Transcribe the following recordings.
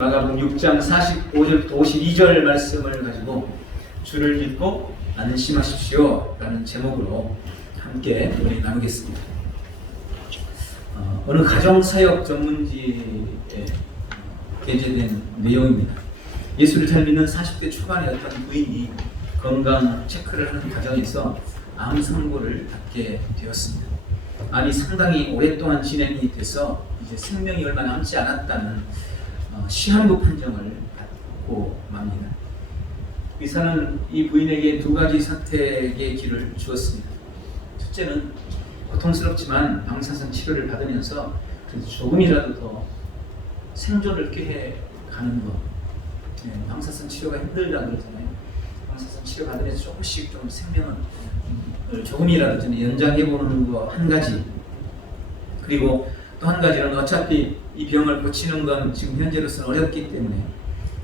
마가복음 6장 45절부터 52절 말씀을 가지고 주를 믿고 안심하십시오 라는 제목으로 함께 은혜 나누겠습니다. 어느 가정사역 전문지에 게재된 내용입니다. 예수를 잘 믿는 40대 초반의 어떤 부인이 건강 체크를 하는 과정에서 암 선고를 받게 되었습니다. 암이 상당히 오랫동안 진행이 돼서 이제 생명이 얼마 남지 않았다는 시한부 판정을 받고 맙니다. 의사는 이 부인에게 두 가지 선택의 길을 주었습니다. 첫째는 고통스럽지만 방사선 치료를 받으면서 조금이라도 더 생존을 꾀해가는 것. 방사선 치료가 힘들다 그러잖아요. 방사선 치료 받으면서 조금씩 좀 생명을 조금이라도 좀 연장해보는 거 한 가지. 그리고 또 한 가지는 어차피 이 병을 고치는 건 지금 현재로서는 어렵기 때문에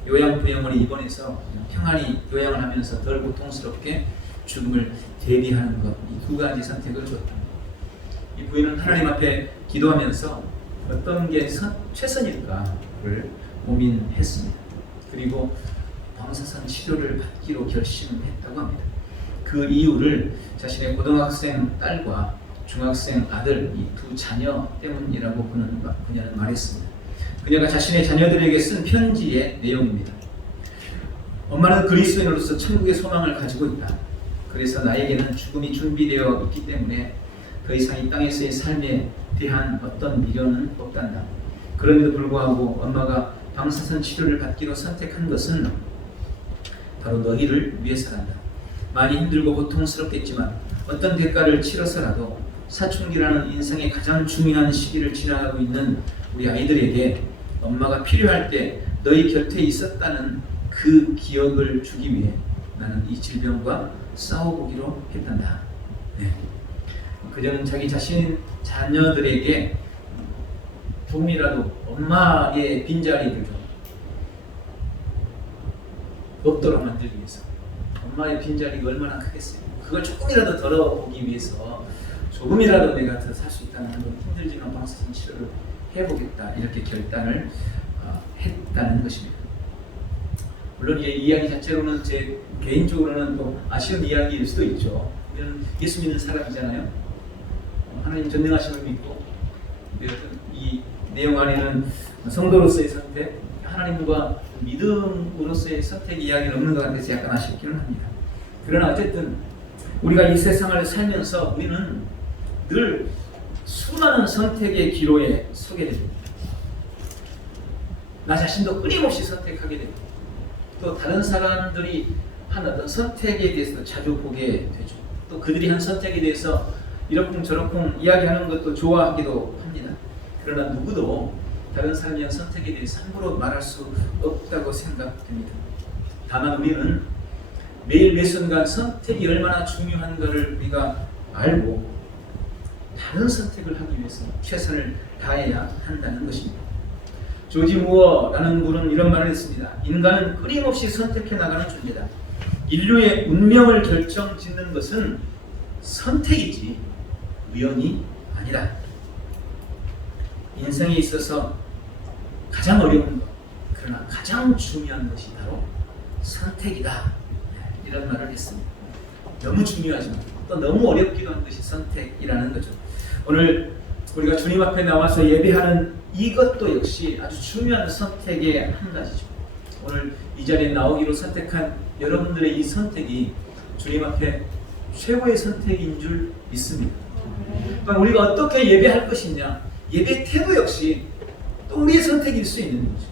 요양부병원에 입원해서 평안히 요양을 하면서 덜 고통스럽게 죽음을 대비하는 것, 이 두 가지 선택을 줬답니다. 이 부인은 하나님 앞에 기도하면서 어떤 게 최선일까를 고민했습니다. 그리고 방사선 치료를 받기로 결심했다고 합니다. 그 이유를 자신의 고등학생 딸과 중학생 아들, 이 두 자녀 때문이라고 그녀는 말했습니다. 그녀가 자신의 자녀들에게 쓴 편지의 내용입니다. 엄마는 그리스도인으로서 천국의 소망을 가지고 있다. 그래서 나에게는 죽음이 준비되어 있기 때문에 더 이상 이 땅에서의 삶에 대한 어떤 미련은 없단다. 그럼에도 불구하고 엄마가 방사선 치료를 받기로 선택한 것은 바로 너희를 위해서란다. 많이 힘들고 고통스럽겠지만 어떤 대가를 치러서라도 사춘기라는 인생의 가장 중요한 시기를 지나가고 있는 우리 아이들에게 엄마가 필요할 때 너희 곁에 있었다는 그 기억을 주기 위해 나는 이 질병과 싸워보기로 했단다. 그녀는 자기 자신 자녀들에게 조금이라도 엄마의 빈자리를 좀 없도록 만들기 위해서, 엄마의 빈자리가 얼마나 크겠어요. 그걸 조금이라도 덜어보기 위해서 조금이라도 내가 더 살 수 있다는 건 힘들지만 방사선 치료를 해보겠다, 이렇게 결단을 했다는 것입니다. 물론 이 이야기 자체로는 제 개인적으로는 또 아쉬운 이야기일 수도 있죠. 우리는 예수 믿는 사람이잖아요. 하나님 전능하심을 믿고 이 내용 안에는 성도로서의 선택, 하나님과 믿음으로서의 선택 이야기는 없는 것 같아서 약간 아쉽기는 합니다. 그러나 어쨌든 우리가 이 세상을 살면서 우리는 늘 수많은 선택의 기로에 서게 됩니다. 나 자신도 끊임없이 선택하게 됩니다. 또 다른 사람들이 한 어떤 선택에 대해서 자주 보게 되죠. 또 그들이 한 선택에 대해서 이러쿵저러쿵 이야기하는 것도 좋아하기도 합니다. 그러나 누구도 다른 사람이 한 선택에 대해서 함부로 말할 수 없다고 생각됩니다. 다만 우리는 매일 매 순간 선택이 얼마나 중요한가를 우리가 알고 다른 선택을 하기 위해서 최선을 다해야 한다는 것입니다. 조지 무어라는 분은 이런 말을 했습니다. 인간은 끊임없이 선택해 나가는 존재다. 인류의 운명을 결정짓는 것은 선택이지 우연이 아니다. 인생에 있어서 가장 어려운 것, 그러나 가장 중요한 것이 바로 선택이다. 이런 말을 했습니다. 너무 중요하지만 또 너무 어렵기도 한 것이 선택이라는 거죠. 오늘 우리가 주님 앞에 나와서 예배하는 이것도 역시 아주 중요한 선택의 한 가지죠. 오늘 이 자리에 나오기로 선택한 여러분들의 이 선택이 주님 앞에 최고의 선택인 줄 믿습니다. 그러니까 우리가 어떻게 예배할 것이냐, 예배 태도 역시 또 우리의 선택일 수 있는 거죠.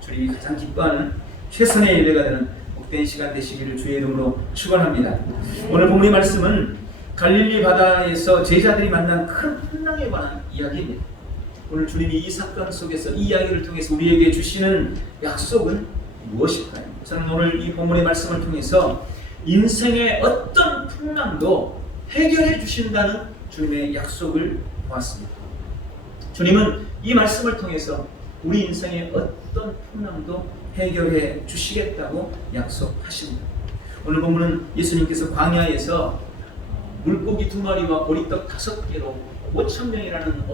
주님이 가장 기뻐하는 최선의 예배가 되는 복된 시간 되시기를 주의 이름으로 축원합니다. 오늘 본문의 말씀은 갈릴리 바다에서 제자들이 만난 큰 환난에 관한 이야기입니다. 오늘 주님이 이 사건 속에서 이 이야기를 통해서 우리에게 주시는 약속은 무엇일까요? 저는 오늘 이 본문의 말씀을 통해서 인생의 어떤 풍랑도 해결해 주신다는 주님의 약속을 보았습니다. 주님은 이 말씀을 통해서 우리 인생의 어떤 풍랑도 해결해 주시겠다고 약속하십니다. 오늘 본문은 예수님께서 광야에서 물고기 2마리와 보리떡 5개로 5,000명이라는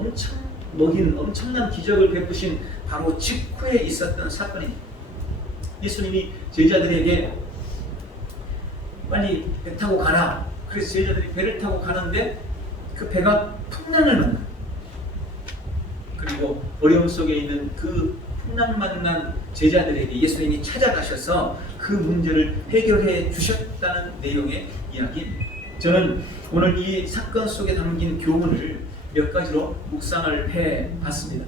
먹인 엄청난 기적을 베푸신 바로 직후에 있었던 사건입니다. 예수님이 제자들에게 빨리 배 타고 가라. 그래서 제자들이 배를 타고 가는데 그 배가 풍랑을 만나요. 그리고 어려움 속에 있는 그 풍랑 만난 제자들에게 예수님이 찾아가셔서 그 문제를 해결해 주셨다는 내용의 이야기입니다. 저는 오늘 이 사건 속에 담긴 교훈을 몇 가지로 묵상을 해봤습니다.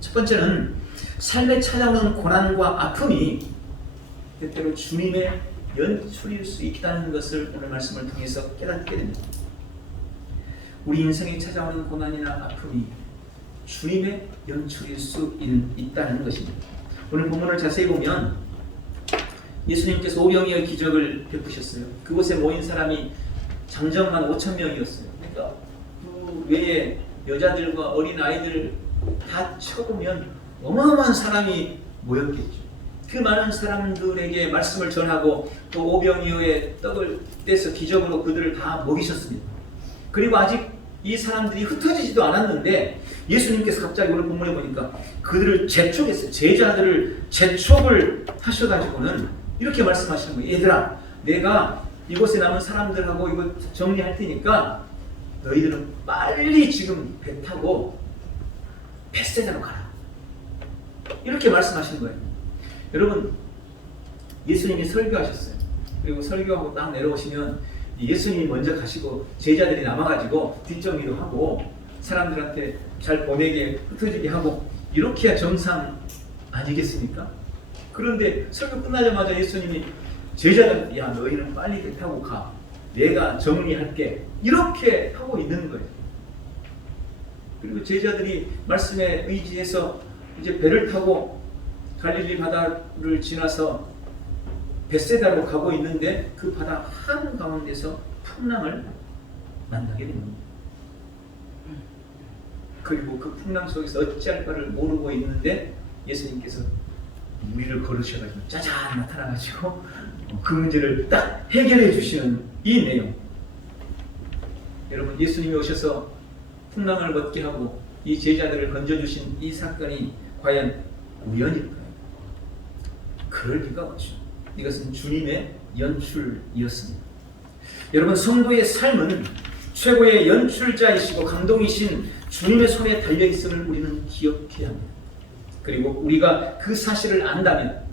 첫 번째는 삶에 찾아오는 고난과 아픔이 때때로 주님의 연출일 수 있다는 것을 오늘 말씀을 통해서 깨닫게 됩니다. 우리 인생에 찾아오는 고난이나 아픔이 주님의 연출일 수 있다는 것입니다. 오늘 본문을 자세히 보면 예수님께서 오병이어의 기적을 베푸셨어요. 그곳에 모인 사람이 장정한 5,000명이었어요. 그러니까 그 외에 여자들과 어린 아이들 다 쳐보면 어마어마한 사람이 모였겠죠. 그 많은 사람들에게 말씀을 전하고 또 오병이어의 떡을 떼서 기적으로 그들을 다 먹이셨습니다. 그리고 아직 이 사람들이 흩어지지도 않았는데 예수님께서 갑자기 오늘 본문에 보니까 그들을 재촉했어요. 제자들을 재촉을 하셔가지고는 이렇게 말씀하시는 거예요. 얘들아, 내가 이곳에 남은 사람들하고 이거 정리할 테니까 너희들은 빨리 지금 배 타고 벳세다로 가라. 이렇게 말씀하시는 거예요. 여러분, 예수님이 설교하셨어요. 그리고 설교하고 딱 내려오시면 예수님이 먼저 가시고 제자들이 남아가지고 뒷정리도 하고 사람들한테 잘 보내게 흩어지게 하고 이렇게 해야 정상 아니겠습니까? 그런데 설교 끝나자마자 예수님이 제자들, 야 너희는 빨리 배 타고 가. 내가 정리할게. 이렇게 하고 있는 거예요. 그리고 제자들이 말씀에 의지해서 이제 배를 타고 갈릴리 바다를 지나서 벳세다로 가고 있는데 그 바다 한가운데서 풍랑을 만나게 됩니다. 그리고 그 풍랑 속에서 어찌할 바를 모르고 있는데 예수님께서 무리를 걸으셔가지고 짜잔 나타나가지고 그 문제를 딱 해결해 주시는 이 내용. 여러분, 예수님이 오셔서 풍랑을 걷게 하고 이 제자들을 건져주신 이 사건이 과연 우연일까요? 그럴 리가 없죠. 이것은 주님의 연출이었습니다. 여러분, 성도의 삶은 최고의 연출자이시고 감동이신 주님의 손에 달려있음을 우리는 기억해야 합니다. 그리고 우리가 그 사실을 안다면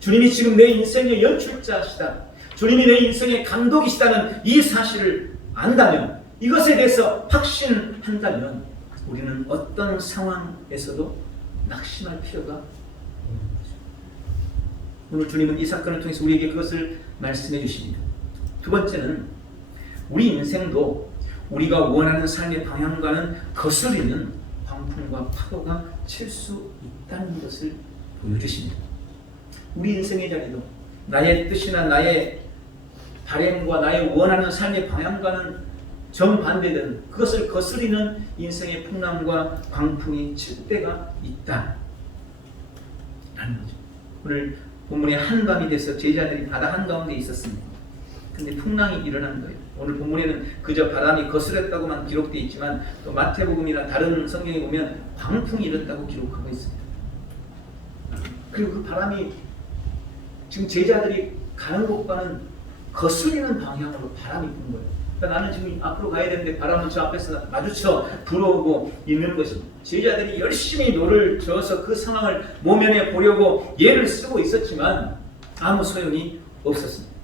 주님이 지금 내 인생의 연출자시다, 주님이 내 인생의 감독이시다는 이 사실을 안다면, 이것에 대해서 확신한다면 우리는 어떤 상황에서도 낙심할 필요가 없는 거죠. 오늘 주님은 이 사건을 통해서 우리에게 그것을 말씀해 주십니다. 두 번째는 우리 인생도 우리가 원하는 삶의 방향과는 거스르는 광풍과 파도가 칠 수 있다는 것을 보여주십니다. 우리 인생의 자리도 나의 뜻이나 나의 바램과 나의 원하는 삶의 방향과는 정반대된 그것을 거스르는 인생의 풍랑과 광풍이 칠 때가 있다라는 거죠. 오늘 본문에 한밤이 돼서 제자들이 바다 한가운데 있었습니다. 근데 풍랑이 일어난 거예요. 오늘 본문에는 그저 바람이 거스렸다고만 기록되어 있지만 또 마태복음이나 다른 성경에 보면 광풍이 일었다고 기록하고 있습니다. 그리고 그 바람이 지금 제자들이 가는 곳과는 거스리는 방향으로 바람이 부는 거예요. 그러니까 나는 지금 앞으로 가야 되는데 바람은 저 앞에서 마주쳐 불어오고 있는 것입니다. 제자들이 열심히 노를 저어서 그 상황을 모면해 보려고 예를 쓰고 있었지만 아무 소용이 없었습니다.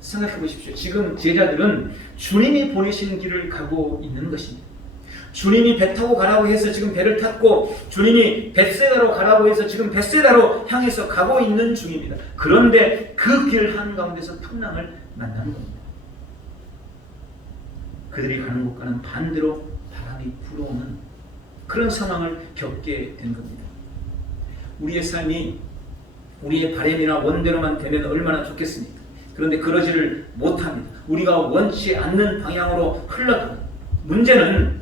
생각해 보십시오. 지금 제자들은 주님이 보내신 길을 가고 있는 것입니다. 주님이 배 타고 가라고 해서 지금 배를 탔고 주님이 벳세다로 가라고 해서 지금 벳세다로 향해서 가고 있는 중입니다. 그런데 그 길 한가운데서 풍랑을 만나는 겁니다. 그들이 가는 곳과는 반대로 바람이 불어오는 그런 상황을 겪게 된 겁니다. 우리의 삶이 우리의 바램이나 원대로만 되면 얼마나 좋겠습니까? 그런데 그러지를 못합니다. 우리가 원치 않는 방향으로 흘러갑니다. 문제는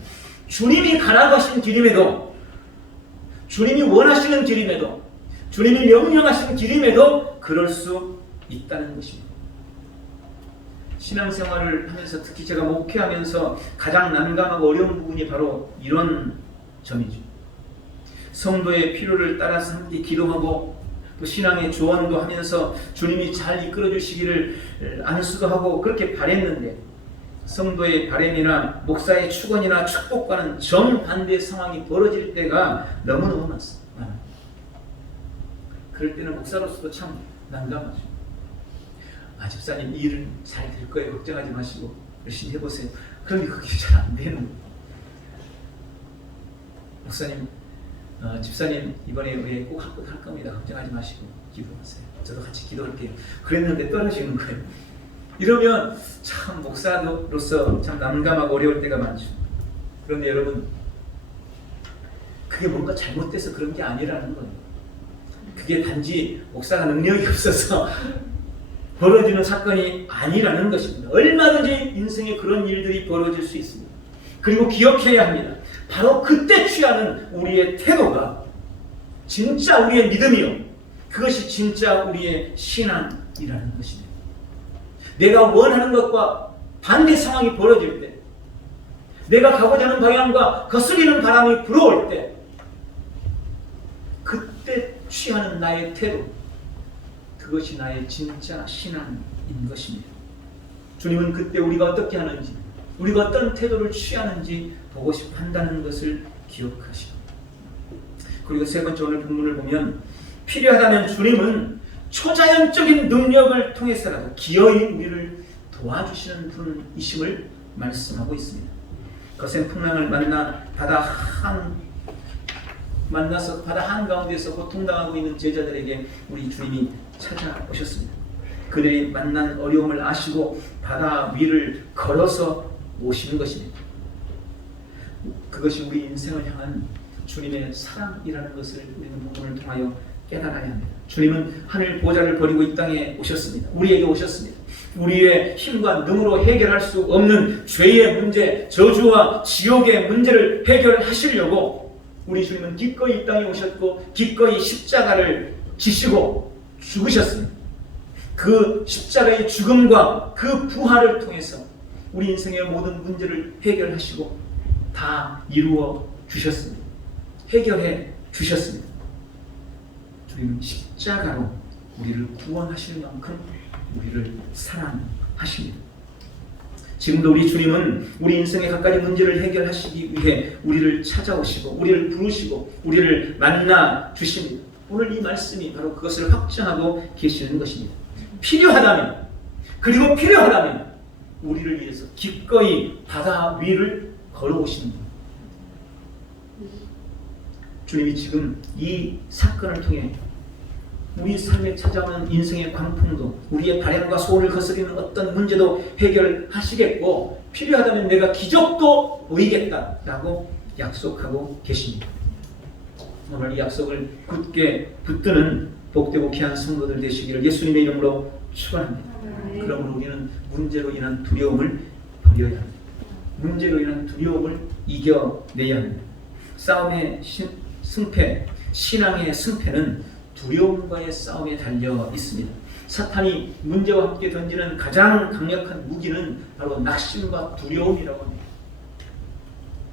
주님이 가라고 하신 길임에도, 주님이 원하시는 길임에도, 주님이 명령하신 길임에도 그럴 수 있다는 것입니다. 신앙생활을 하면서 특히 제가 목회하면서 가장 난감하고 어려운 부분이 바로 이런 점이죠. 성도의 필요를 따라서 함께 기도하고 또 신앙의 조언도 하면서 주님이 잘 이끌어 주시기를 안수도 하고 그렇게 바랬는데 성도의 바램이나 목사의 축원이나 축복과는 정반대의 상황이 벌어질 때가 너무너무 많습니다. 그럴 때는 목사로서도 참 난감하죠. 집사님 이 일은 잘 될 거예요. 걱정하지 마시고 열심히 해보세요. 그런데 그게 잘 안 되는. 목사님, 집사님 이번에 왜 꼭 할 겁니다. 걱정하지 마시고 기도하세요. 저도 같이 기도할게요. 그랬는데 떨어지는 거예요. 이러면 참 목사로서 참 난감하고 어려울 때가 많죠. 그런데 여러분, 그게 뭔가 잘못돼서 그런 게 아니라는 거예요. 그게 단지 목사가 능력이 없어서 벌어지는 사건이 아니라는 것입니다. 얼마든지 인생에 그런 일들이 벌어질 수 있습니다. 그리고 기억해야 합니다. 바로 그때 취하는 우리의 태도가 진짜 우리의 믿음이요, 그것이 진짜 우리의 신앙이라는 것입니다. 내가 원하는 것과 반대 상황이 벌어질 때, 내가 가고자 하는 방향과 거스리는 바람이 불어올 때, 그때 취하는 나의 태도, 그것이 나의 진짜 신앙인 것입니다. 주님은 그때 우리가 어떻게 하는지, 우리가 어떤 태도를 취하는지 보고 싶어 한다는 것을 기억하시고, 그리고 세 번째 오늘 본문을 보면 필요하다면 주님은 초자연적인 능력을 통해서라도 기어이 우리를 도와주시는 분이심을 말씀하고 있습니다. 거센 풍랑을 만나서 바다 한가운데서 고통당하고 있는 제자들에게 우리 주님이 찾아오셨습니다. 그들이 만난 어려움을 아시고 바다 위를 걸어서 오시는 것입니다. 그것이 우리 인생을 향한 주님의 사랑이라는 것을 우리는 본문을 통하여 깨달아야 합니다. 주님은 하늘 보좌를 버리고 이 땅에 오셨습니다. 우리에게 오셨습니다. 우리의 힘과 능으로 해결할 수 없는 죄의 문제, 저주와 지옥의 문제를 해결하시려고 우리 주님은 기꺼이 이 땅에 오셨고 기꺼이 십자가를 지시고 죽으셨습니다. 그 십자가의 죽음과 그 부활을 통해서 우리 인생의 모든 문제를 해결하시고 다 이루어 주셨습니다. 해결해 주셨습니다. 주님은 십자가로 우리를 구원하실 만큼 우리를 사랑하십니다. 지금도 우리 주님은 우리 인생의 각가지 문제를 해결하시기 위해 우리를 찾아오시고 우리를 부르시고 우리를 만나 주십니다. 오늘 이 말씀이 바로 그것을 확증하고 계시는 것입니다. 필요하다면, 그리고 필요하다면 우리를 위해서 기꺼이 바다 위를 걸어오시는 분. 주님이 지금 이 사건을 통해 우리 삶에 찾아오는 인생의 광풍도, 우리의 바램과 소원을 거스리는 어떤 문제도 해결하시겠고, 필요하다면 내가 기적도 보이겠다라고 약속하고 계십니다. 오늘 이 약속을 굳게 붙드는 복되고 귀한 성도들 되시기를 예수님의 이름으로 축원합니다. 그러므로 우리는 문제로 인한 두려움을 버려야 합니다. 문제로 인한 두려움을 이겨내야 합니다. 싸움의 승패, 신앙의 승패는 두려움과의 싸움에 달려 있습니다. 사탄이 문제와 함께 던지는 가장 강력한 무기는 바로 낙심과 두려움이라고 합니다.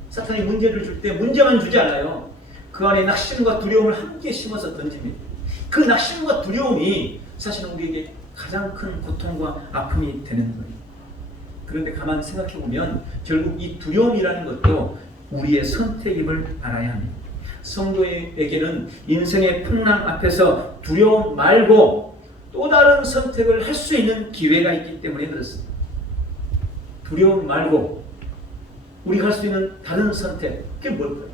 사탄이 문제를 줄 때 문제만 주지 않아요. 그 안에 낙심과 두려움을 함께 심어서 던집니다. 그 낙심과 두려움이 사실은 우리에게 가장 큰 고통과 아픔이 되는 거예요. 그런데 가만히 생각해 보면 결국 이 두려움이라는 것도 우리의 선택임을 알아야 합니다. 성도에게는 인생의 풍랑 앞에서 두려움 말고 또 다른 선택을 할 수 있는 기회가 있기 때문에 그렇습니다. 두려움 말고 우리가 할 수 있는 다른 선택, 그게 뭘까요?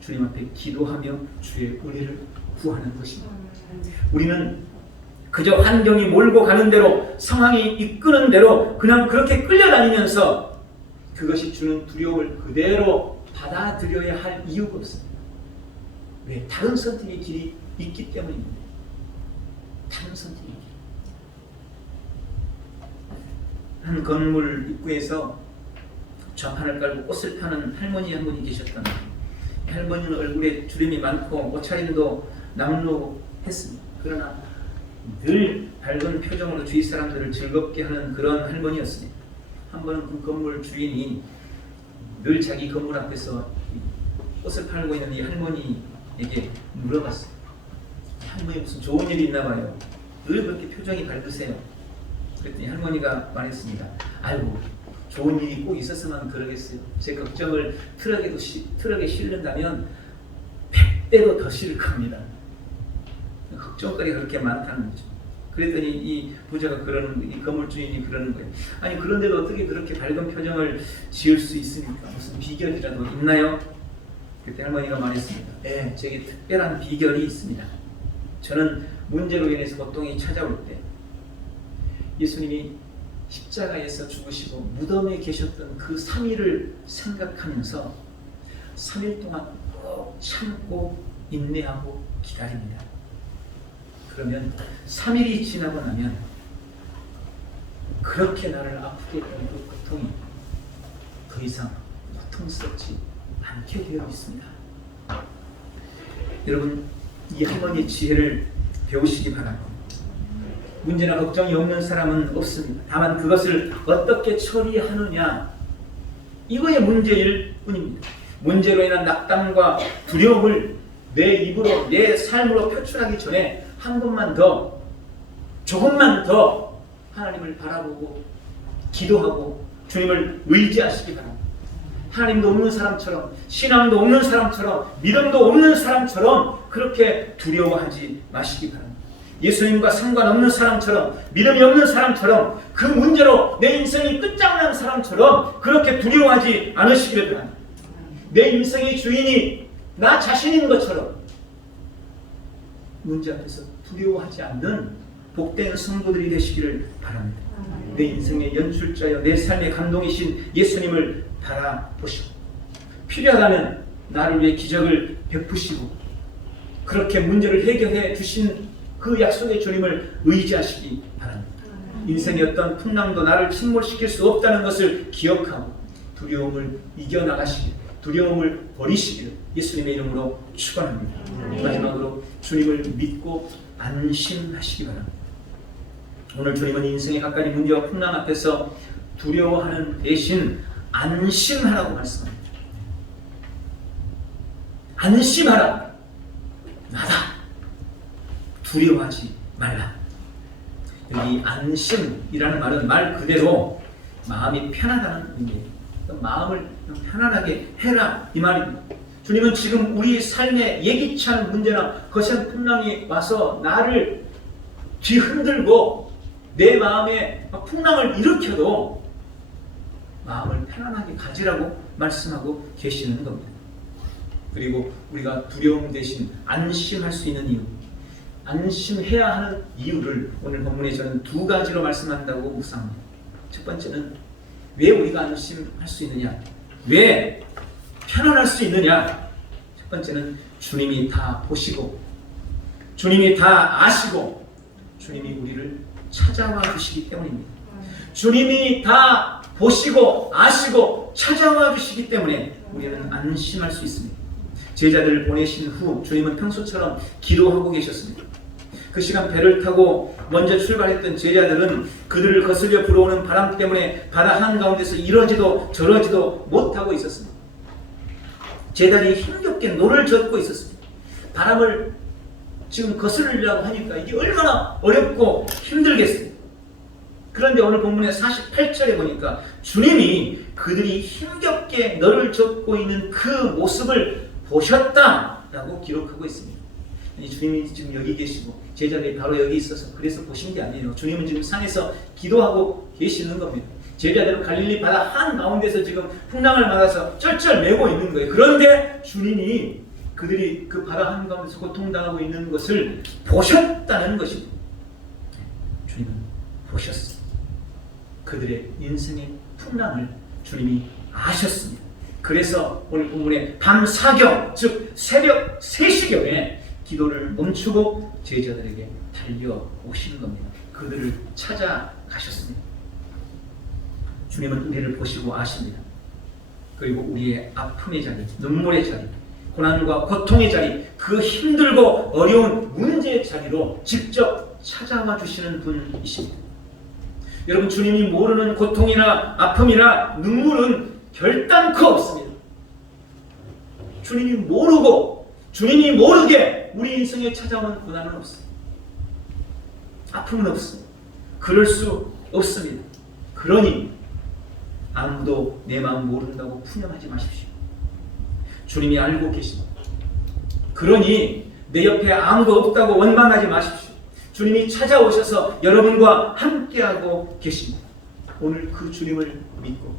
주님 앞에 기도하며 주의 은혜를 구하는 것입니다. 우리는 그저 환경이 몰고 가는 대로, 상황이 이끄는 대로 그냥 그렇게 끌려다니면서 그것이 주는 두려움을 그대로 받아들여야 할 이유가 없습니다. 왜? 다른 선택의 길이 있기 때문입니다. 다른 선택의 길. 한 건물 입구에서 좌판을 깔고 꽃을 파는 할머니 한 분이 계셨답니다. 할머니는 얼굴에 주름이 많고 옷차림도 남루했습니다. 그러나 늘 밝은 표정으로 주위 사람들을 즐겁게 하는 그런 할머니였습니다. 한 번은 그 건물 주인이 늘 자기 건물 앞에서 꽃을 팔고 있는 이 할머니 할머니에게 물어봤어요. 할머니 무슨 좋은 일이 있나 봐요. 늘 그렇게 표정이 밝으세요. 그랬더니 할머니가 말했습니다. 아이고 좋은 일이 꼭 있었으면 그러겠어요. 제 걱정을 트럭에 실른다면 100배로 더 실을 겁니다. 걱정거리가 그렇게 많다는 거죠. 그랬더니 이 부자가 이 건물 주인이 그러는 거예요. 아니 그런데도 어떻게 그렇게 밝은 표정을 지을 수 있습니까? 무슨 비결이라도 있나요? 그때 할머니가 말했습니다. 네, 제게 특별한 비결이 있습니다. 저는 문제로 인해서 고통이 찾아올 때 예수님이 십자가에서 죽으시고 무덤에 계셨던 그 3일을 생각하면서 3일 동안 꼭 참고 인내하고 기다립니다. 그러면 3일이 지나고 나면 그렇게 나를 아프게 했던 그 고통이 더 이상 고통스럽지 않게 되어 있습니다. 여러분 이 할머니의 지혜를 배우시기 바랍니다. 문제나 걱정이 없는 사람은 없습니다. 다만 그것을 어떻게 처리하느냐 이거의 문제일 뿐입니다. 문제로 인한 낙담과 두려움을 내 입으로 내 삶으로 표출하기 전에 한 번만 더 조금만 더 하나님을 바라보고 기도하고 주님을 의지하시기 바랍니다. 하나님도 없는 사람처럼 신앙도 없는 사람처럼 믿음도 없는 사람처럼 그렇게 두려워하지 마시기 바랍니다. 예수님과 상관없는 사람처럼 믿음이 없는 사람처럼 그 문제로 내 인생이 끝장난 사람처럼 그렇게 두려워하지 않으시기를 바랍니다. 내 인생의 주인이 나 자신인 것처럼 문제 앞에서 두려워하지 않는 복된 성도들이 되시기를 바랍니다. 내 인생의 연출자여 내 삶의 감동이신 예수님을 바라보시고 필요하다면 나를 위해 기적을 베푸시고 그렇게 문제를 해결해 주신 그 약속의 주님을 의지하시기 바랍니다. 인생의 어떤 풍랑도 나를 침몰시킬 수 없다는 것을 기억하고 두려움을 이겨나가시길 두려움을 버리시기를 예수님의 이름으로 축원합니다. 마지막으로 주님을 믿고 안심하시기 바랍니다. 오늘 주님은 인생의 각가지 문제와 풍랑 앞에서 두려워하는 대신 안심하라고 말씀합니다. 안심하라. 나다. 두려워하지 말라. 여기 안심이라는 말은 말 그대로 마음이 편하다는 의미예요. 마음을 편안하게 해라 이 말입니다. 주님은 지금 우리 삶에 예기치 않은 문제나 거센 풍랑이 와서 나를 뒤흔들고 내 마음에 풍랑을 일으켜도 마음을 편안하게 가지라고 말씀하고 계시는 겁니다. 그리고 우리가 두려움 대신 안심할 수 있는 이유, 안심해야 하는 이유를 오늘 본문에 저는 두 가지로 말씀한다고 묵상합니다. 첫 번째는 왜 우리가 안심할 수 있느냐? 왜 편안할 수 있느냐? 첫 번째는 주님이 다 보시고 주님이 다 아시고 주님이 우리를 찾아와 주시기 때문입니다. 주님이 다 보시고 아시고 찾아와 주시기 때문에 우리는 안심할 수 있습니다. 제자들을 보내신 후 주님은 평소처럼 기도하고 계셨습니다. 그 시간 배를 타고 먼저 출발했던 제자들은 그들을 거슬려 불어오는 바람 때문에 바다 한가운데서 이러지도 저러지도 못하고 있었습니다. 제자들이 힘겹게 노를 젓고 있었습니다. 바람을 지금 거슬리려고 하니까 이게 얼마나 어렵고 힘들겠습니까? 그런데 오늘 본문의 48절에 보니까 주님이 그들이 힘겹게 너를 젓고 있는 그 모습을 보셨다라고 기록하고 있습니다. 주님이 지금 여기 계시고 제자들이 바로 여기 있어서 그래서 보신 게 아니에요. 주님은 지금 산에서 기도하고 계시는 겁니다. 제자들은 갈릴리 바다 한가운데서 지금 풍랑을 맞아서 쩔쩔매고 있는 거예요. 그런데 주님이 그들이 그 바다 한가운데서 고통당하고 있는 것을 보셨다는 것입니다. 주님은 보셨습니다. 그들의 인생의 풍랑을 주님이 아셨습니다. 그래서 오늘 본문에 밤 사경, 즉 새벽 3시경에 기도를 멈추고 제자들에게 달려오신 겁니다. 그들을 찾아가셨습니다. 주님은 우리를 보시고 아십니다. 그리고 우리의 아픔의 자리, 눈물의 자리, 고난과 고통의 자리, 그 힘들고 어려운 문제의 자리로 직접 찾아와 주시는 분이십니다. 여러분, 주님이 모르는 고통이나 아픔이나 눈물은 결단코 없습니다. 주님이 모르고 주님이 모르게 우리 인생에 찾아오는 고난은 없습니다. 아픔은 없습니다. 그럴 수 없습니다. 그러니 아무도 내 마음 모른다고 푸념하지 마십시오. 주님이 알고 계십니다. 그러니 내 옆에 아무도 없다고 원망하지 마십시오. 주님이 찾아오셔서 여러분과 함께하고 계십니다. 오늘 그 주님을 믿고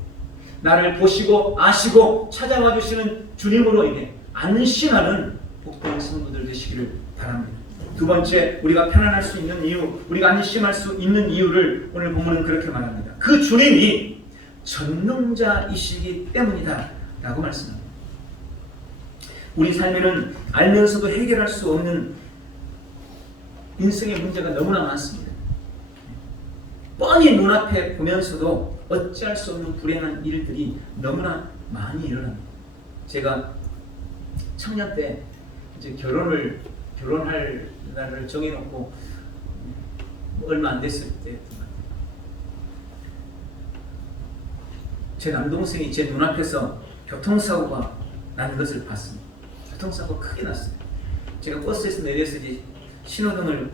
나를 보시고 아시고 찾아와 주시는 주님으로 인해 안심하는 복된 성도들 되시기를 바랍니다. 두 번째, 우리가 편안할 수 있는 이유, 우리가 안심할 수 있는 이유를 오늘 본문은 그렇게 말합니다. 그 주님이 전능자이시기 때문이다 라고 말씀합니다. 우리 삶에는 알면서도 해결할 수 없는 인생의 문제가 너무나 많습니다. 뻔히 눈앞에 보면서도 어찌할 수 없는 불행한 일들이 너무나 많이 일어납니다. 제가 청년 때 이제 결혼할 날을 정해놓고 얼마 안 됐을 때 제 남동생이 제 눈앞에서 교통사고가 난 것을 봤습니다. 교통사고가 크게 났어요. 제가 버스에서 내려서 이제 신호등을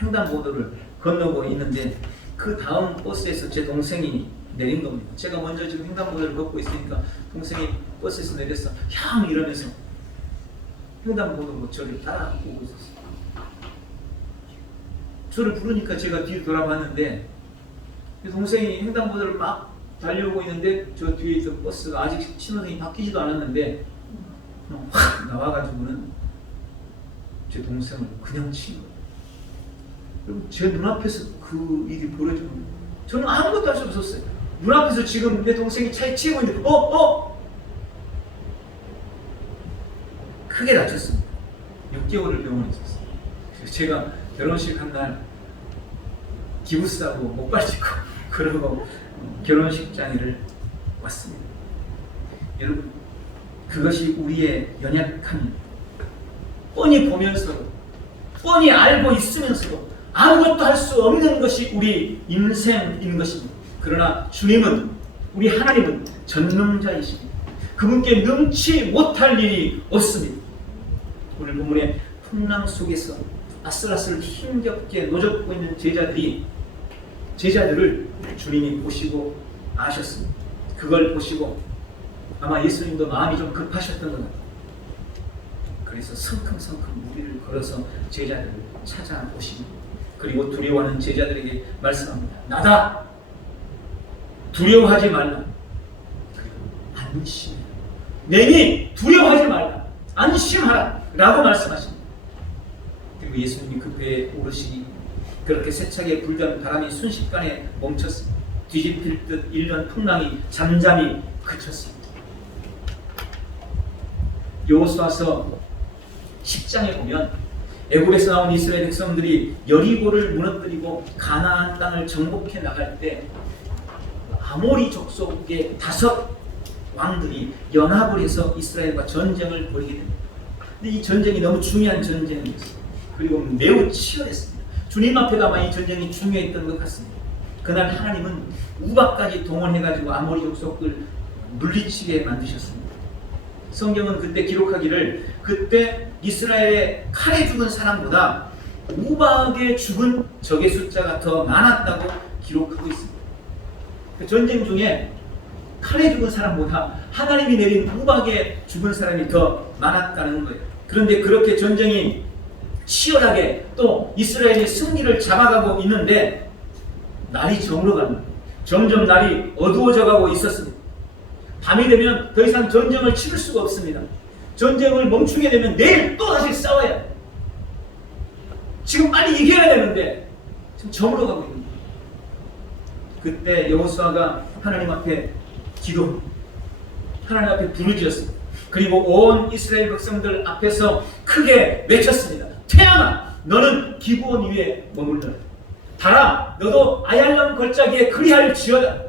횡단보도를 건너고 있는데 그 다음 버스에서 제 동생이 내린 겁니다. 제가 먼저 지금 횡단보도를 걷고 있으니까 동생이 버스에서 내려서 형 이러면서 횡단보도로 저를 따라오고 있었어요. 저를 부르니까 제가 뒤로 돌아봤는데 동생이 횡단보도를 막 달려오고 있는데 저 뒤에 있던 버스가 아직 신호등이 바뀌지도 않았는데 확 나와가지고는 제 동생을 그냥 친 거예요. 그리고 제 눈앞에서 그 일이 벌어진 거예요. 저는 아무것도 할 수 없었어요. 눈앞에서 지금 내 동생이 차에 치고 있는데 크게 다쳤습니다. 6개월을 병원에 있었어요. 제가 결혼식 한 날 기부 싸고 목발 짚고 그러고 결혼식장에를 왔습니다. 여러분, 그것이 우리의 연약함입니다. 뻔히 보면서도, 뻔히 알고 있으면서도 아무것도 할 수 없는 것이 우리 인생인 것입니다. 그러나 주님은, 우리 하나님은 전능자이십니다. 그분께 능치 못할 일이 없습니다. 오늘 본문의 풍랑 속에서 아슬아슬 힘겹게 노젓고 있는 제자들을 주님이 보시고 아셨습니다. 그걸 보시고 아마 예수님도 마음이 좀 급하셨던 것 같아요. 그래서 성큼성큼 무리를 걸어서 제자들을 찾아오십니다. 그리고 두려워하는 제자들에게 말씀합니다. 나다! 두려워하지 말라. 그리고 안심해라. 내니 두려워하지 말라. 안심하라. 라고 말씀하십니다. 그리고 예수님이 그 배에 오르시니 그렇게 세차게 불던 바람이 순식간에 멈췄습니다. 뒤집힐 듯 일던 풍랑이 잠잠히 그쳤습니다. 여호수아서 10장에 보면 애굽에서 나온 이스라엘 백성들이 여리고를 무너뜨리고 가나안 땅을 정복해 나갈 때 아모리 족속의 5 왕들이 연합을 해서 이스라엘과 전쟁을 벌이게 됩니다. 근데 이 전쟁이 너무 중요한 전쟁이었어요. 그리고 매우 치열했습니다. 주님 앞에도 아마 이 전쟁이 중요했던 것 같습니다. 그날 하나님은 우박까지 동원해가지고 아모리 족속을 물리치게 만드셨습니다. 성경은 그때 기록하기를 그때 이스라엘의 칼에 죽은 사람보다 우박에 죽은 적의 숫자가 더 많았다고 기록하고 있습니다. 그 전쟁 중에 칼에 죽은 사람보다 하나님이 내린 우박에 죽은 사람이 더 많았다는 거예요. 그런데 그렇게 전쟁이 치열하게 또 이스라엘이 승리를 잡아가고 있는데 날이 저물어갑니다. 점점 날이 어두워져 가고 있었습니다. 밤이 되면 더 이상 전쟁을 치를 수가 없습니다. 전쟁을 멈추게 되면 내일 또 다시 싸워야 해요. 지금 빨리 이겨야 되는데 지금 저물어가고 있는 거예요. 그때 여호수아가 하나님 앞에 기도, 하나님 앞에 부르짖었습니다. 그리고 온 이스라엘 백성들 앞에서 크게 외쳤습니다. 태양아, 너는 기브온 위에 머물러라. 달아, 너도 아얄람 걸작기에 그리할지어다.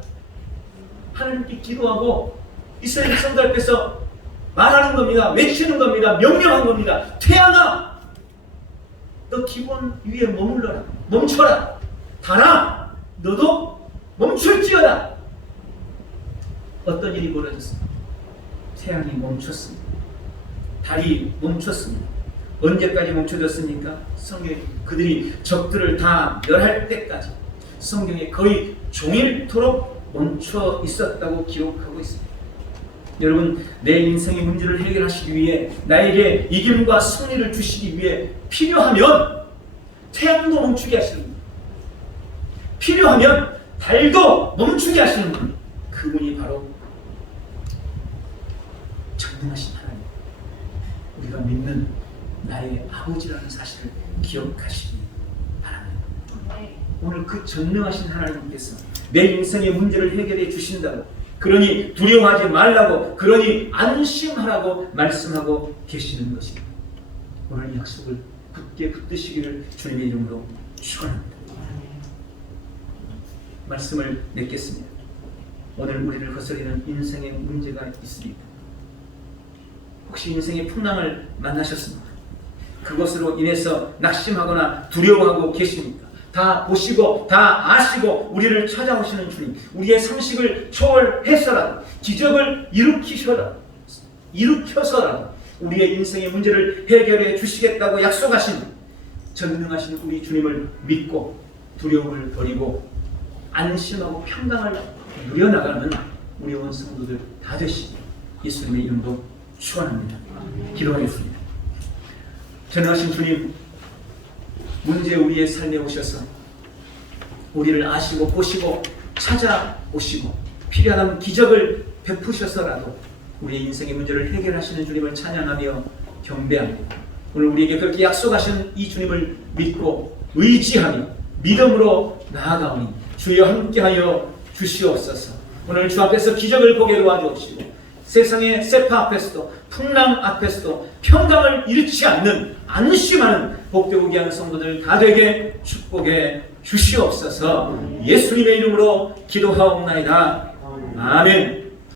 하나님께 기도하고 이스라엘 백성들 앞에서 말하는 겁니다. 외치는 겁니다. 명령한 겁니다. 태양아, 너 기브온 위에 머물러라. 멈춰라. 달아, 너도 멈출지어다. 어떤 일이 벌어졌습니까? 태양이 멈췄습니다. 달이 멈췄습니다. 언제까지 멈춰졌습니까? 성경에 그들이 적들을 다 멸할 때까지 성경에 거의 종일토록 멈춰 있었다고 기록하고 있습니다. 여러분, 내 인생의 문제를 해결하시기 위해 나에게 이김과 승리를 주시기 위해 필요하면 태양도 멈추게 하시는 분, 필요하면 달도 멈추게 하시는 분, 그분이 바로 전능하신 하나님, 우리가 믿는 나의 아버지라는 사실을 기억하시기 바랍니다. 오늘 그 전능하신 하나님께서 내 인생의 문제를 해결해 주신다고, 그러니 두려워하지 말라고, 그러니 안심하라고 말씀하고 계시는 것입니다. 오늘 약속을 굳게 붙드시기를 주님의 이름으로 축원합니다. 말씀을 맺겠습니다. 오늘 우리를 거스리는 인생의 문제가 있습니까? 혹시 인생의 풍랑을 만나셨습니까? 그것으로 인해서 낙심하거나 두려워하고 계십니까? 다 보시고 다 아시고 우리를 찾아오시는 주님, 우리의 상식을 초월해서라도 기적을 일으켜서라도 우리의 인생의 문제를 해결해 주시겠다고 약속하신 전능하신 우리 주님을 믿고 두려움을 버리고 안심하고 평강을 누려나가는 우리 온 성도들 다 되시기 예수님의 이름으로 축원합니다. 기도하겠습니다. 전능하신 주님, 문제 우리의 삶에 오셔서 우리를 아시고 보시고 찾아오시고 필요한 기적을 베푸셔서라도 우리의 인생의 문제를 해결하시는 주님을 찬양하며 경배합니다. 오늘 우리에게 그렇게 약속하신 이 주님을 믿고 의지하며 믿음으로 나아가오니 주여 함께하여 주시옵소서. 오늘 주 앞에서 기적을 보게 도와주옵시고 세상의 세파 앞에서도 풍랑 앞에서도 평강을 잃지 않는 안심하는 복되고 귀한 성도들 다 되게 축복해 주시옵소서. 예수님의 이름으로 기도하옵나이다. 아멘.